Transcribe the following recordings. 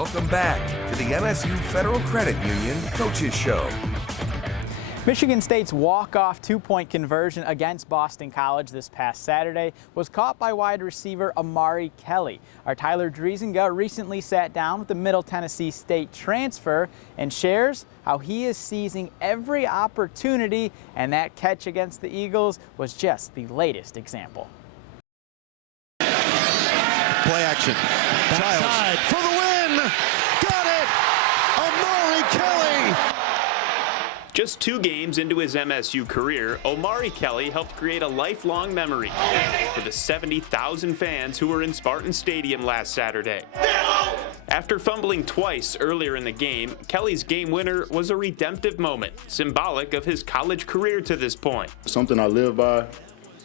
Welcome back to the MSU Federal Credit Union Coaches Show. Michigan State's walk-off two-point conversion against Boston College this past Saturday was caught by wide receiver Omari Kelly. Our Tyler Driesinga recently sat down with the Middle Tennessee State transfer and shares how he is seizing every opportunity, and that catch against the Eagles was just the latest example. Play action. Childs for the win. Got it. Omari Kelly. Just 2 games into his MSU career, Omari Kelly helped create a lifelong memory for the 70,000 fans who were in Spartan Stadium last Saturday. After fumbling twice earlier in the game, Kelly's game winner was a redemptive moment, symbolic of his college career to this point. Something I live by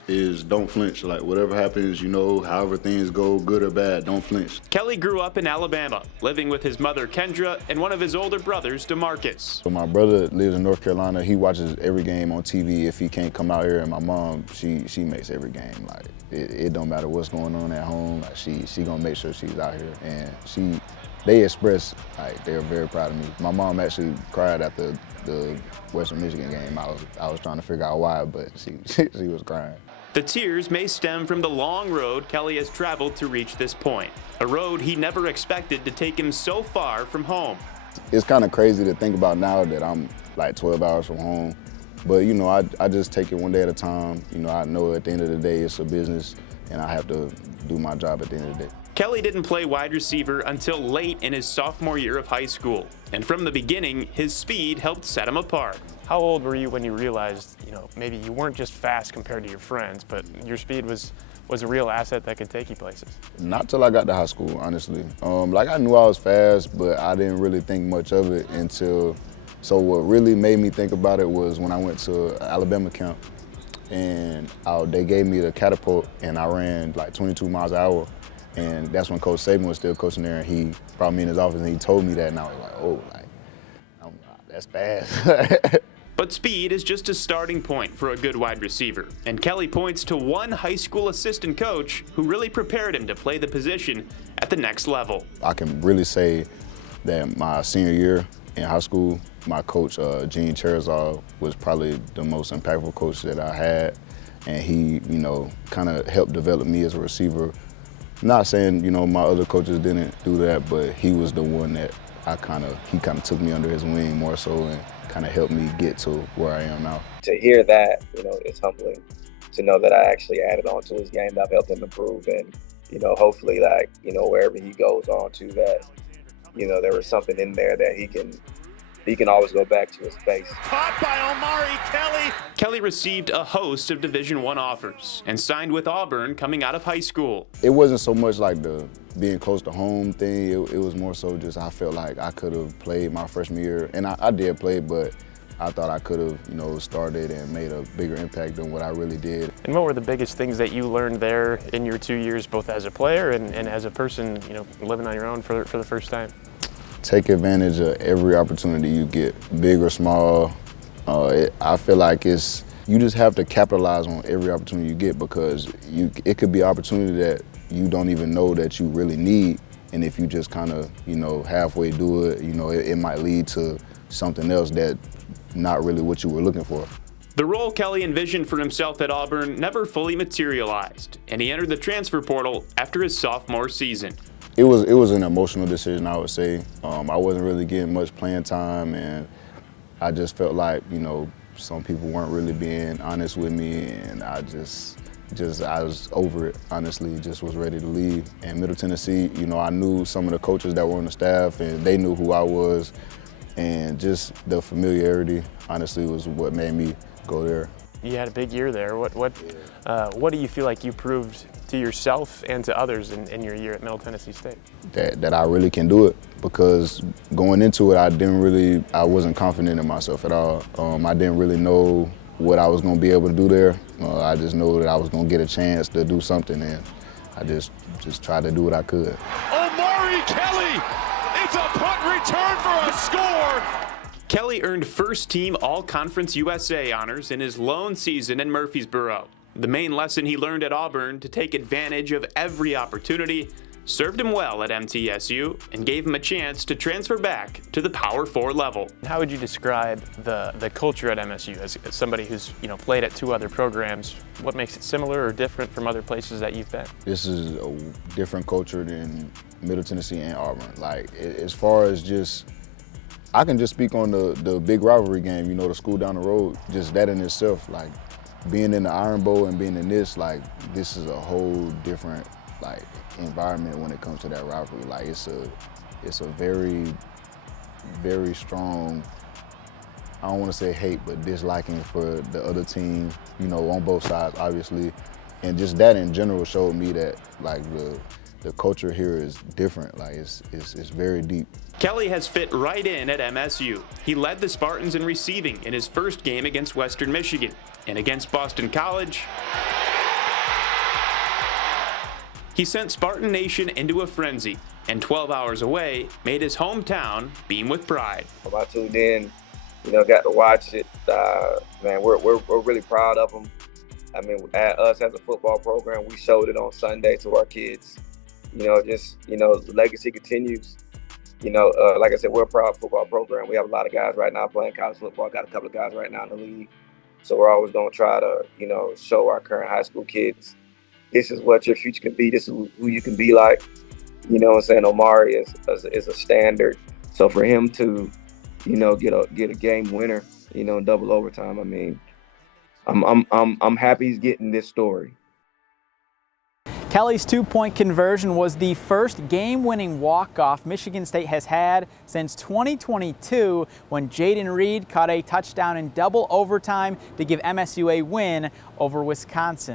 is don't flinch. Like, whatever happens, however things go, good or bad, don't flinch. Kelly grew up in Alabama, living with his mother Kendra and one of his older brothers, DeMarcus. So my brother lives in North Carolina. He watches every game on TV if he can't come out here. And my mom, she makes every game. Like, it don't matter what's going on at home. Like, she gonna make sure she's out here. And they express, like, they're very proud of me. My mom actually cried after the Western Michigan game. I was trying to figure out why, but she was crying. The tears may stem from the long road Kelly has traveled to reach this point, a road he never expected to take him so far from home. It's kind of crazy to think about now that I'm like 12 hours from home, but I just take it one day at a time. I know at the end of the day it's a business and I have to do my job at the end of the day. Kelly didn't play wide receiver until late in his sophomore year of high school, and from the beginning, his speed helped set him apart. How old were you when you realized, maybe you weren't just fast compared to your friends, but your speed was a real asset that could take you places? Not till I got to high school, honestly. I knew I was fast, but I didn't really think much of it so what really made me think about it was when I went to Alabama camp, and they gave me the catapult, and I ran like 22 miles an hour. And that's when Coach Saban was still coaching there, and he brought me in his office and he told me that, and I was like, oh, that's fast. But speed is just a starting point for a good wide receiver, and Kelly points to one high school assistant coach who really prepared him to play the position at the next level. I can really say that my senior year in high school, my coach, Gene Cherizal, was probably the most impactful coach that I had, and he, kind of helped develop me as a receiver. Not saying, my other coaches didn't do that, but he was the one that he kind of took me under his wing more so and kind of helped me get to where I am now. To hear that, it's humbling to know that I actually added on to his game, that I've helped him improve, and, hopefully, wherever he goes on to that, there was something in there that he can always go back to his base. Caught by Omari Kelly. Kelly received a host of Division I offers and signed with Auburn coming out of high school. It wasn't so much like the being close to home thing. It was more so just I felt like I could have played my freshman year, and I did play, but I thought I could have, started and made a bigger impact than what I really did. And what were the biggest things that you learned there in your 2 years, both as a player and as a person, living on your own for the first time? Take advantage of every opportunity you get, big or small. I feel like you just have to capitalize on every opportunity you get, because it could be an opportunity that you don't even know that you really need, and if you just kind of, halfway do it, it might lead to something else that not really what you were looking for. The role Kelly envisioned for himself at Auburn never fully materialized, and he entered the transfer portal after his sophomore season. It was an emotional decision, I would say. I wasn't really getting much playing time, and I just felt like, some people weren't really being honest with me, and I was over it, honestly, just was ready to leave. And Middle Tennessee, I knew some of the coaches that were on the staff, and they knew who I was, and just the familiarity, honestly, was what made me go there. You had a big year there. What do you feel like you proved to yourself and to others in your year at Middle Tennessee State? That I really can do it, because going into it, I wasn't confident in myself at all. I didn't really know what I was going to be able to do there. I just know that I was going to get a chance to do something, and I just tried to do what I could. Omari Kelly! It's a punt return for a score! Kelly earned first-team All-Conference USA honors in his lone season in Murfreesboro. The main lesson he learned at Auburn to take advantage of every opportunity served him well at MTSU and gave him a chance to transfer back to the Power 4 level. How would you describe the culture at MSU as somebody who's played at 2 other programs? What makes it similar or different from other places that you've been? This is a different culture than Middle Tennessee and Auburn. Like, as far as just, I can just speak on the big rivalry game, the school down the road, just that in itself, like being in the Iron Bowl and being in this, like this is a whole different like environment when it comes to that rivalry. Like it's a very, very strong, I don't want to say hate, but disliking for the other team, on both sides, obviously. And just that in general showed me that like the culture here is different. Like it's very deep. Kelly has fit right in at MSU. He led the Spartans in receiving in his first game against Western Michigan, and against Boston College, he sent Spartan Nation into a frenzy, and 12 hours away, made his hometown beam with pride. I tuned in, got to watch it. Man, we're really proud of them. I mean, us as a football program, we showed it on Sunday to our kids. The legacy continues. Like I said, we're a proud football program. We have a lot of guys right now playing college football. Got a couple of guys right now in the league. So we're always going to try to, show our current high school kids, this is what your future can be. This is who you can be like. Omari is a standard. So for him to, get a game winner, in double overtime, I mean, I'm happy he's getting this story. Kelly's 2-point conversion was the first game-winning walk-off Michigan State has had since 2022 when Jaden Reed caught a touchdown in double overtime to give MSU a win over Wisconsin.